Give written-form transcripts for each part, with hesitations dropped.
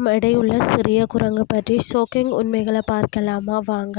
Gram எடையுள்ள சிறிய குரங்கு பற்றி ஷாக்கிங் உண்மைகளை பார்க்கலாமா வாங்க.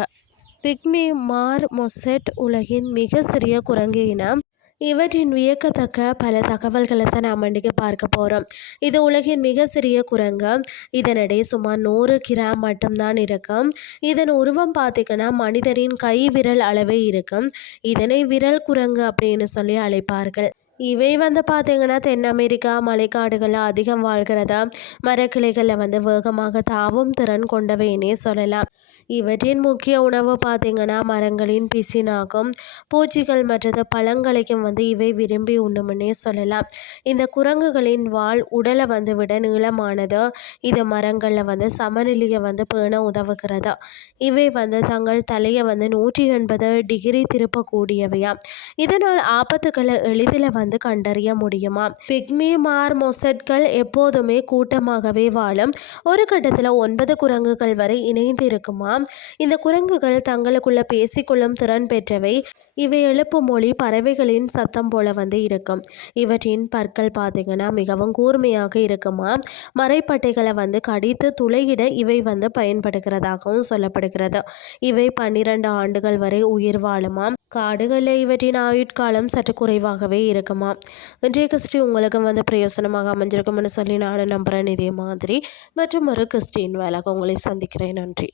பிக்மி மார்மொசெட் உலகின் மிக சிறிய குரங்கு இனம். இவற்றின் வியக்கத்தக்க பல தகவல்களை தான் நாம் இன்றைக்கி பார்க்க போகிறோம். இது உலகின் மிக சிறிய குரங்கு. இதனிடை சுமார் 100 கிராம் மட்டும்தான் இருக்கும். இதன் உருவம் பார்த்திங்கன்னா மனிதரின் கை விரல் அளவே இருக்கும். இதனை விரல் குரங்கு அப்படின்னு சொல்லி அழைப்பார்கள். இவை பார்த்திங்கன்னா தென் அமெரிக்கா மலைக்காடுகளில் அதிகம் வாழ்கிறதா, மரக்கிளைகளில் வேகமாக தாவும் திறன் கொண்டவைன்னே சொல்லலாம். இவற்றின் முக்கிய உணவு பார்த்திங்கன்னா மரங்களின் பிசினாகும், பூச்சிகள் மற்றது பழங்களையும் இவை விரும்பி உண்ணும்னே சொல்லலாம். இந்த குரங்குகளின் வால் உடலை விட நீளமானது. இது மரங்களில் சமநிலையை பேண உதவுகிறது. இவை தங்கள் தலையை 180 டிகிரி திருப்பக்கூடியவையாம். இதனால் ஆபத்துக்களை எளிதில் கண்டறிய முடியுமா. பிக்மி மார்மொசெட்கள் எப்போதுமே கூட்டமாகவே வாழும். ஒரு கட்டத்தில் 9 குரங்குகள் வரை இணைந்து இருக்குமா. இந்த குரங்குகள் தங்களுக்குள்ள பேசிக்கொள்ளும் திறன் பெற்றவை. இவை எழுப்பும் மொழி பறவைகளின் சத்தம் போல இருக்கும். இவற்றின் பற்கள் பார்த்திங்கன்னா மிகவும் கூர்மையாக இருக்குமா. மரைப்பட்டைகளை கடித்து துளையிட இவை பயன்படுகிறதாகவும் சொல்லப்படுகிறது. இவை 12 ஆண்டுகள் வரை உயிர் வாழுமாம். காடுகளில் இவற்றின் ஆயுட்காலம் சற்று குறைவாகவே இருக்குமா. இன்றைய கிறிஸ்டி உங்களுக்கு பிரயோசனமாக அமைஞ்சிருக்கும்னு சொல்லி நானும் நம்புகிறேன். இதே மாதிரி மற்றும் ஒரு கிறிஸ்டின் வேலைக்கு உங்களை சந்திக்கிறேன். நன்றி.